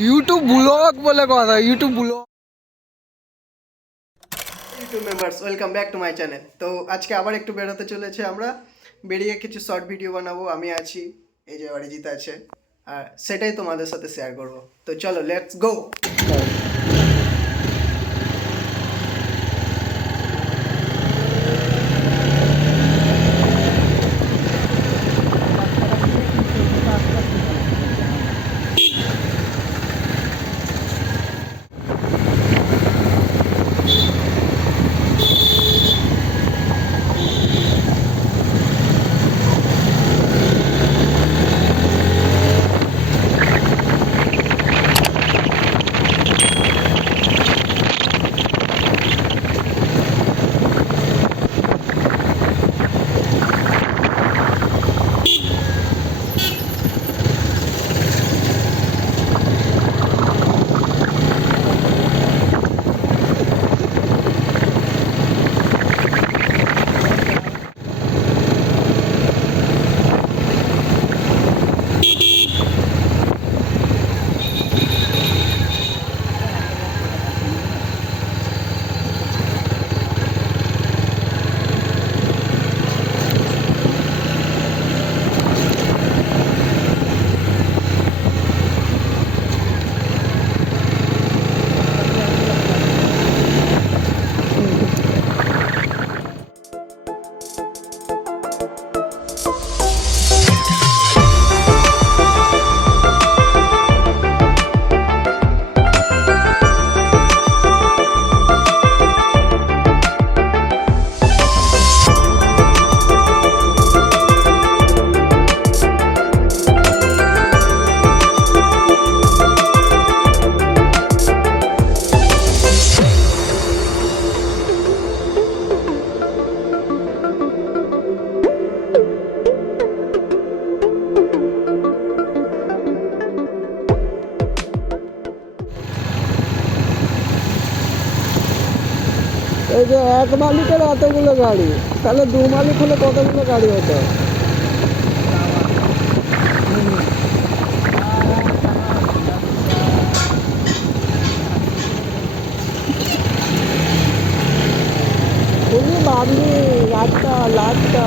YouTube blog বলে কথা, YouTube blog. YouTube members, welcome back to my channel. তো আজকে আবার একটু বেরোতে চলেছে, আমরা বেরিয়ে কিছু শর্ট ভিডিও বানাবো। আমি আছি, এই যে অরিজিৎ আছে, আর সেটাই তোমাদের সাথে শেয়ার করব। তো চলো, লেটস গো। এই যে এক মালিকের এতগুলো গাড়ি, তাহলে দু মালিক হলে কতগুলো গাড়ি হতো? খুবই বাড়ি লাটটা লাটটা।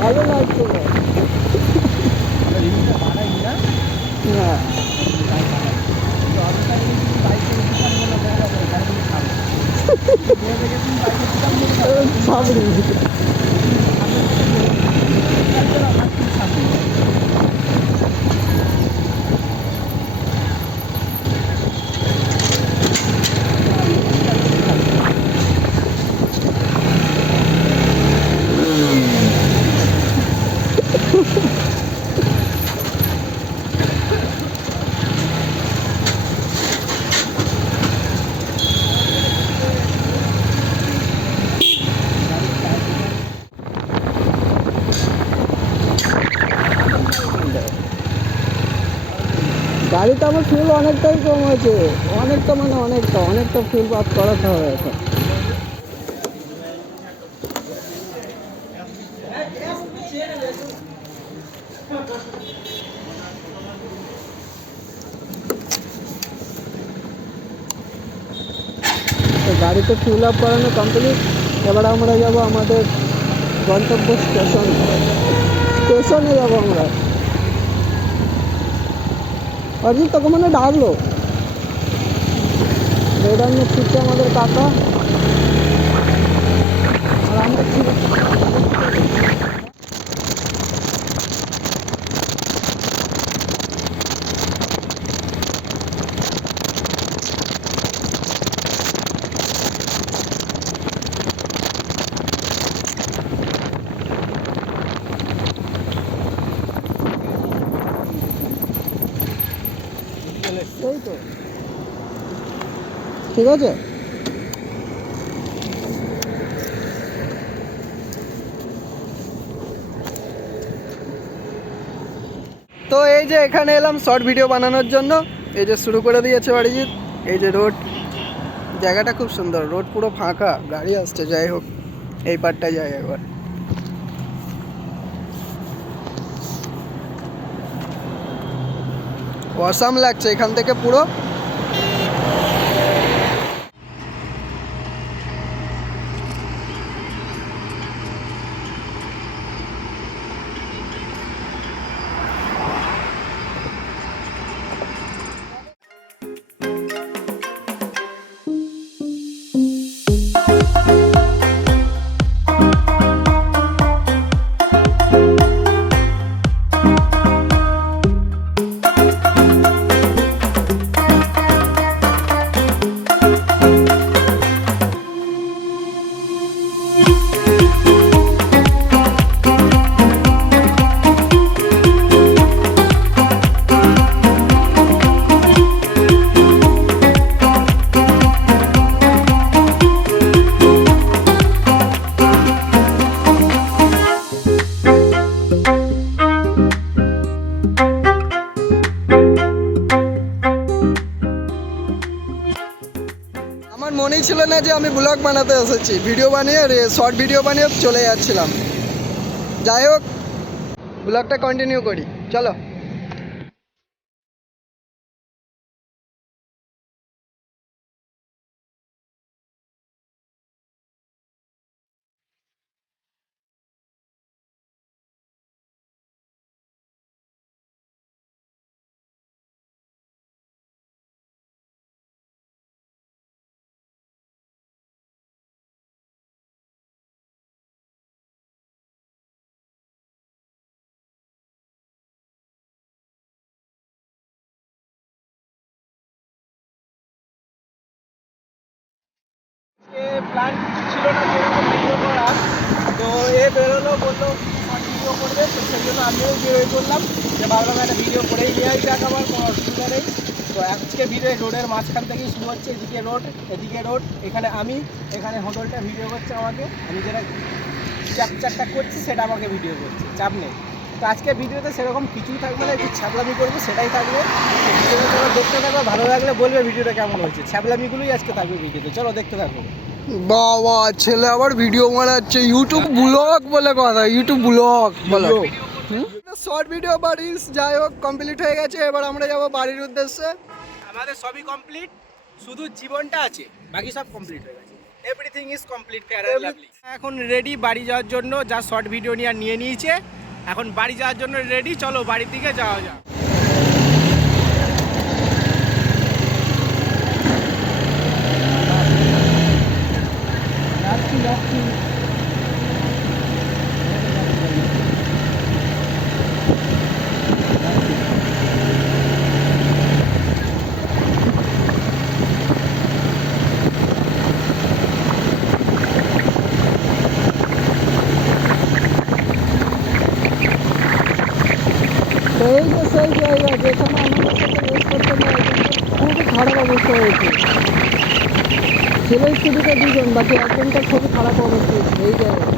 ভালো লাগছিল না। সামনে গাড়িতে আমার ফুল অনেকটাই কম আছে, অনেকটা মানে অনেকটা অনেকটা ফুল পাস করাতে হবে এখন। তো গাড়িতে ফুল আপ করানো কমপ্লিট। এবার আমরা যাব আমাদের গন্তব্য স্টেশনে যাবো আমরা। অরিজিৎ তোকে মনে ডাকলো, বেদান ফিরছে আমাদের কাকা, আর আমরা এই তো ঠিক আছে। তো এই যে এখানে এলাম শর্ট ভিডিও বানানোর জন্য। এই যে শুরু করে দিয়েছে অরিজিৎ। এই যে রোড, জায়গাটা খুব সুন্দর, রোড পুরো ফাঁকা, গাড়ি আসছে। যাই হোক, এই পার্টটা যাই একবার। অসাম লাগছে এখান থেকে পুরো। আমার মনেই ছিল না যে আমি ব্লগ বানাতে এসেছি, ভিডিও বানিয়ে শর্ট ভিডিও বানিয়ে চলে যাচ্ছিলাম। যাই হোক, ব্লগটা কন্টিনিউ করি, চলো। প্ল্যান ছিল না সেরকম ভিডিও করার, তো এ বেরোলো, বললো ভিডিও করবে, তো সেই জন্য আমিও বেরোয় করলাম যে ভাবলাম একটা ভিডিও করেই নিয়ে যাক, আমার কোনো অসুবিধা নেই। তো আজকে ভিডিও রোডের মাঝখান থেকেই শুরু হচ্ছে। এদিকে রোড, এদিকে রোড, এখানে আমি, এখানে হোটেলটা ভিডিও করছে আমাকে, আমি যেটা ক্যাপচারটা করছি সেটা আমাকে ভিডিও করছে, চাপ নেই। তো আজকে ভিডিওতে সেরকম কিছুই থাকবে না, একটু ছ্যাবলামি করবো সেটাই থাকবে। ভিডিওটা তোমরা দেখতে থাকো, ভালো লাগলে বলবে ভিডিওটা কেমন হয়েছে। ছ্যাবলামিগুলোই আজকে থাকবে ভিডিওতে, চলো দেখতে থাকো। বাবা, ছেলে আবার ভিডিও বানাচ্ছে, ইউটিউব ব্লগ বলে কথা, ইউটিউব ব্লগ বলো। শর্ট ভিডিও বাড়ির যাই হোক কমপ্লিট হয়ে গেছে। এবার আমরা যাবো বাড়ির উদ্দেশ্যে। আমাদের সবই কমপ্লিট, শুধু জীবনটা আছে, বাকি সব কমপ্লিট হয়ে গেছে। Everything is complete, fair and lovely. এখন রেডি বাড়ি যাওয়ার জন্য, যা শর্ট ভিডিও নিয়ে নিয়েছে, এখন বাড়ি যাওয়ার জন্য রেডি। চলো বাড়ির দিকে যাওয়া যাক। এই যে সেই জায়গা যেখানে আমাদের সাথে রেস করতে নেই, খুবই খারাপ অবস্থা হয়েছে। ছিল স্কুটিতে দুজন, বাকি একজনটা খুবই খারাপ অবস্থা হয়েছে এই জায়গায়।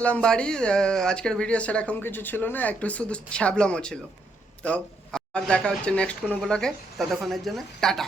এলাম বাড়ি। আজকের ভিডিও সেরকম কিছু ছিল না, একটু শুধু ছ্যাবলামও ছিল। তো আবার দেখা হচ্ছে নেক্সট কোনো ব্লগে, ততক্ষণের জন্য টাটা।